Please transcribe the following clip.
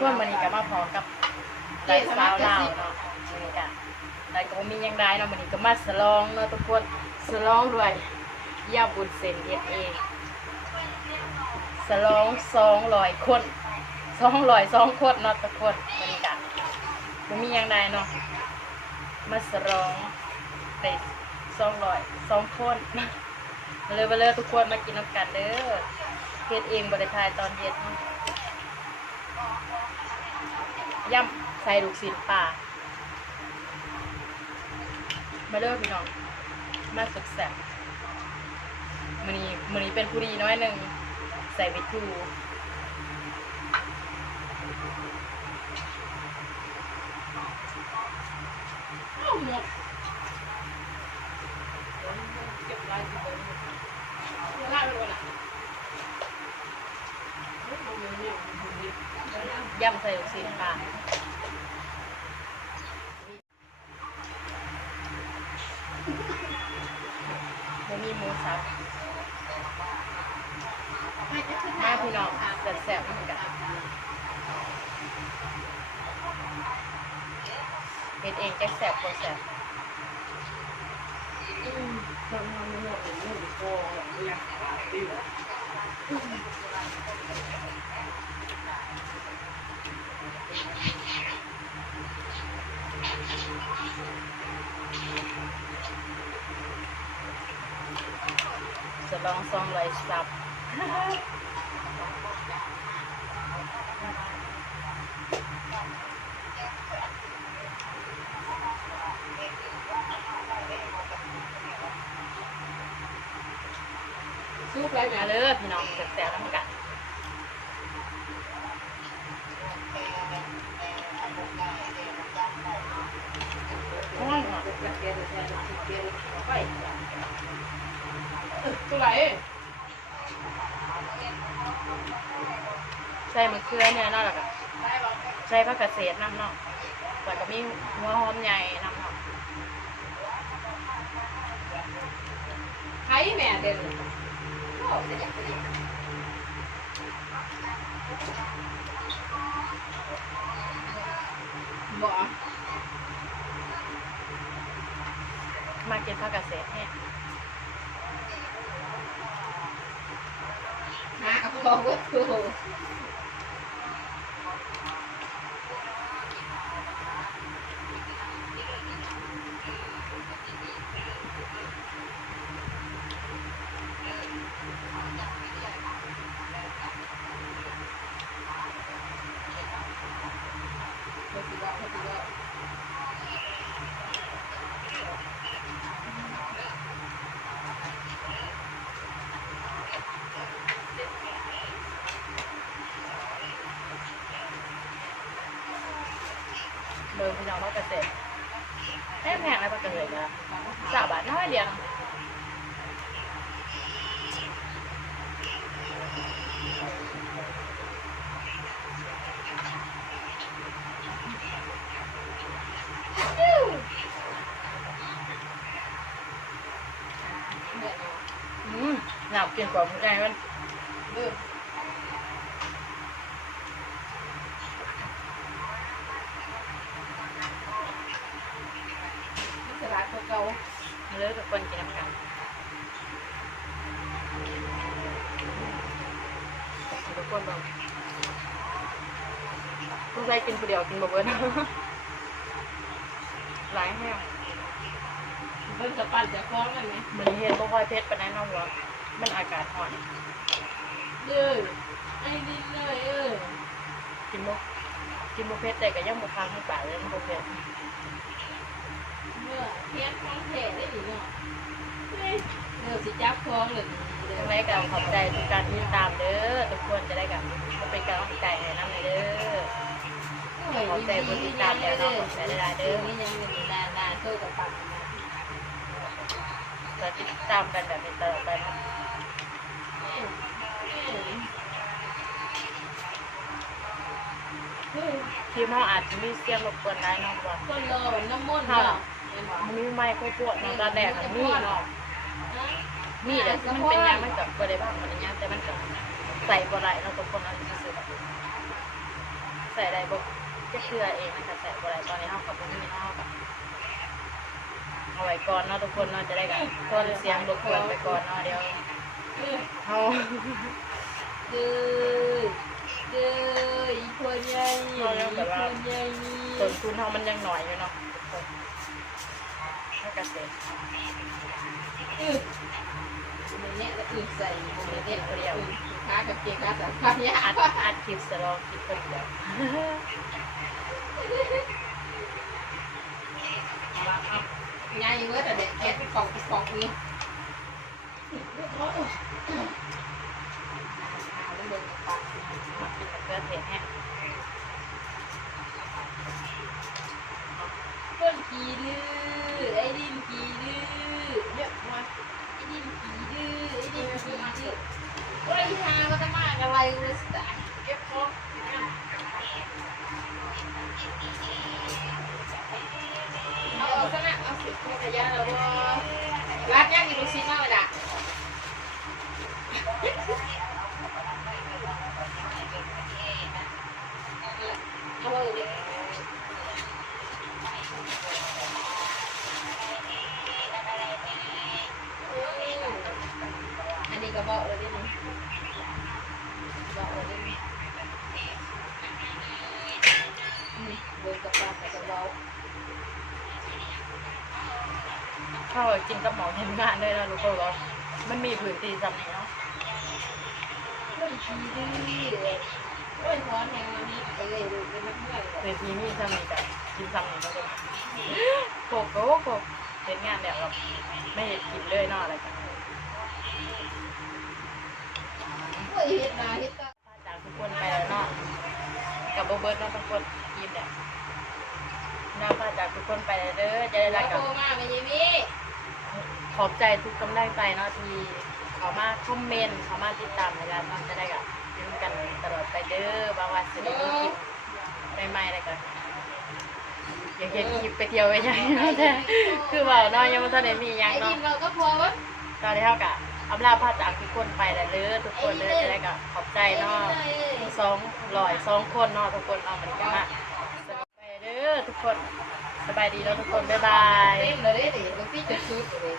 คนมันนี่ก็มาพร้อมกับไลฟ์สไตล์ลาวเนาะมันนี่ก็แล้วก็มียังได้เนาะมันนี่ก็มาสลองเนาะทุกคนสลองด้วยยาบุญเส้นเฮ็ดเองสลอง200 คน202 คนเนาะทุกคนมันนี่ก็บ่มียังได้เนาะมาสลองได้202 คนมาเลยทุกคนมากินน้ำกันเด้อเฮ็ดเองบ่ได้ถ่ายตอนเฮ็ดย่ำใส่ลูกชิ้นปลามาเด้อพี่น้องมาสุกแซ่บมื้อนี้เป็นผู้ดีน้อยหนึงใส่ไปทูย่ำใส่ลูกชิ้นปลาบ่มีหมูสับมาพี่น้องแซ่บๆเหมือนกันเฮ็ดเองแจ๊กแซ่บบ่แซ่บจะลอง200 ซับซุปไรมาเลยพี่น้องแซ่บๆน้ำกันตัวไหนใส่มะเขือเนี่ยเนาะแล้วก็ใส่ผักกระเฉดน้ำเนาะแล้วก็มีหัวหอมใหญ่น้ำเนาะใครแม่เด่นบ่ มากินผักกระเฉดเนี่ยมาเอาบอกว่าถูกเบอร์พี่น้องผักกระเฉดแพงอะไรผักกระเฉดนะ3 บาทน้อยเดียวหนาวกินกว่าหมูไก่มันสลัดเก่าเลือกกับคนกินน้ำกันทุกคนบอกผู้ชายกินคนเดียวกินบ่เบิ้ลหลายแห้ง เพิ่งจะปั่นจะคล้องกันไหม เหมือนเห็นบ่ค่อยเผ็ดปานนั้นน้องว่ามันอากาศร้อน ไอ้นี่เลยกินบ่เผ็ดแต่ก็ยังบ่ค้างให้ปากเลยมันบ่เผ็ด เมื่อเทียบคล้องเทได้หรือเนาะสิจับคล้องเลย จังไดก็ขอบใจทุกการติดตามเด้อทุกคนจะได้กับเป็นกำลังใจให้นำเด้อขอบใจผู้ติดตามแล้วเนาะขอบใจหลายๆเด้อ นี่ยังมีนานโซ่กับปั่น จะติดตามกันแบบนี้ตลอดไปเนาะทีมเราอาจจะมีเสียงรบกวนได้เนาะว่า คนรอน้ำมันต์เนาะ มีไม้ค่อยพวกน้องตาแดงมีเนาะมีแต่มันเป็นยังมันกับบ่ได้บ้างมันยังแต่มันกับใส่บ่ได้เราทุกคนเอาซื่อๆใส่ ส่ได้บ่จะเชื่อเองนะคะใส่บ่ได้ตอนนี้เฮากับบ่มีเนาะกับเอาไว้ก่อนเนาะทุกคนเนาะจะได้กันทนเสียงรบกวนไปก่อนเนาะเดี๋ยวเฮา เด้อเด้ออีคนใหญ่อีคนใหญ่ ต้นทุนเฮามันยังน้อยอยู่เนาะทุกคนถ้าเกษตร เนี่ยก็อื่นใส่โมเดลเดียวค้ากับเกค้าสารพัดเนี่ย อัดคลิปสลองคลิปคนเดียวง่ายเมื่อแต่เด็กแค่กล่องนี้แล้วเดินไป กินกับเกลือเทศแห้ง ต้นกีดื้อไอ้ดินกีดื้อเยอะมากไอ้ดินกีดื้อไอ้ดินกีดื้อว่าอีหาก็จะมากอะไรเลยสตาร์เก็บของเอาซะนะเอาสิขยะเราร้านย่างอยู่ตรงซีนมากเลยด่ะเอาเลยอันนี้ก็บอกเลยดิมึงบอกเลยดิเดินกับปลาใส่กระเป๋า เข้ากินกับหมอทำงานด้วยนะทุกคนว่ามันมีพื้นที่สำนี้เนาะ เฮ้ยชีดื้อโอ้ยร้อนแหงวันนี้ไปเลยดูเป็นนักเมื่อย พื้นที่มีสำนี้กับกินสำนี้ทุกคนโกโก้โกเห็นงานแบบไม่เห็นกินเลยเนาะอะไรกัน เฮ้ยเฮ็ดนาเฮ็ดตา จากทุกคนไปแล้วเนาะกับโบเบิร์ตเนาะทุกคนกินเนี่ยน่าพาจากทุกคนไปเด้อจะได้รักกับ โตมาไม่ยังมี ขอบใจทุกกำลังใจเนาะที่เขามาคอมเมนต์เขามาติดตามในการมันจะได้กับยุ่งกันตลอดไปเด้อบางวันจะได้มีคลิปใหม่ๆอะไรกันอยากเห็นคลิปไปเที่ยวไปยังเนาะแต่คือว่าเนาะยังไม่ทันได้มียัง ไอ้ดิ เนาะ นเราก็พอวะ ตอนนี้เท่ากับอำลาพาจากทุกคนไปแล้วเด้อทุกคนเด้อจะได้กับขอบใจเนาะ200คนเนาะทุกคนเนาะมันก็มาไปเด้อทุกคนสบายดีแล้วทุกคนบ๊ายบาย เต็มเลยเดี๋ยวพี่จะชุดเลย